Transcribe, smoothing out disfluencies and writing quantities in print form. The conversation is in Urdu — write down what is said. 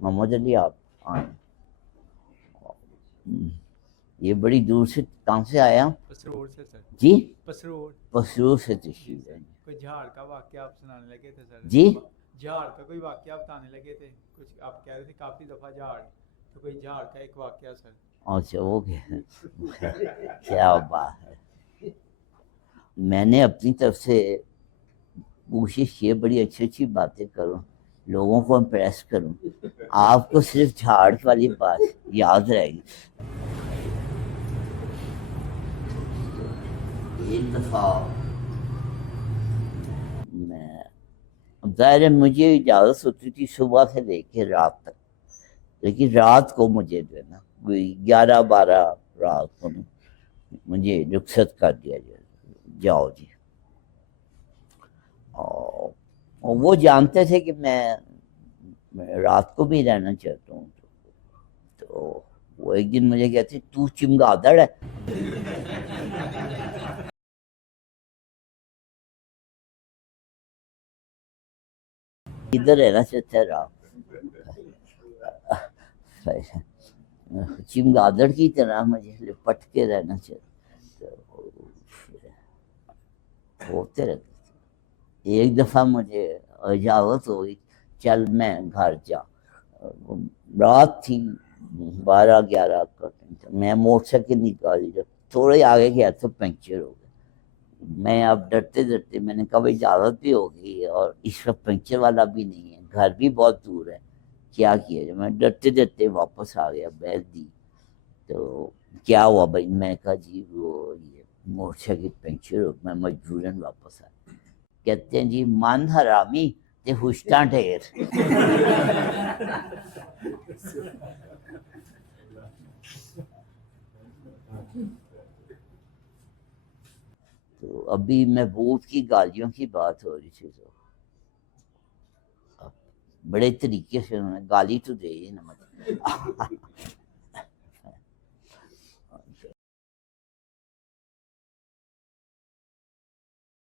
محمد علی آپ آئیں. یہ بڑی دور سے کہاں سے آیا؟ پسرور سے سر. جی پسرور سے تشریف لائیں. کوئی جھاڑ کا واقعہ آپ سنانے لگے تھے سر. جی جھاڑ کا کوئی واقعہ بتانے لگے تھے کچھ، آپ کہہ رہے تھے کافی دفعہ جھاڑ، تو کوئی جھاڑ کا ایک واقعہ سر. اچھا وہ کیا بات ہے. میں نے اپنی طرف سے کوشش کی بڑی اچھی اچھی باتیں کروں، لوگوں کو امپریس کروں. آپ کو صرف جھاڑ والی بات یاد رہے گی. ایک دفعہ میں، ظاہر ہے مجھے اجازت ہوتی تھی صبح سے لے کے رات تک، لیکن رات کو مجھے جو ہے نا کوئی 11-12 رات کو مجھے رخصت کر دیا جائے، جاؤ جی. اور وہ جانتے تھے کہ میں رات کو بھی رہنا چاہتا ہوں. تو وہ ایک دن مجھے کہتے تو چمگادڑ ہے. ادھر رہنا چاہتا ہے رات، چمگادڑ کی طرح مجھے لپٹ کے رہنا چاہتا. ہوتے رہتے. ایک دفعہ مجھے اجازت ہوئی چل میں گھر جا. رات تھی 12-11 کا، میں موٹر سائیکل نکالی، جب تھوڑے آگے گیا تو پنکچر ہو گیا. میں اب ڈرتے ڈرتے میں نے کہا اجازت بھی ہوگی اور اس وقت پنکچر والا بھی نہیں ہے، گھر بھی بہت دور ہے، کیا کیا جائے. میں ڈرتے ڈرتے واپس آ گیا، بیل دی. تو کیا ہوا بھائی؟ میں کہا جی وہ یہ موٹر سائیکل پنکچر ہو، میں مجبوراً واپس آیا. کہتے ہیں جی من حرامی تے ہوشتاں ڈھیر. تو ابھی محبوب کی گالیوں کی بات ہو رہی تھی، تو بڑے طریقے سے انہوں نے گالی تو دے ہی نہ مطلب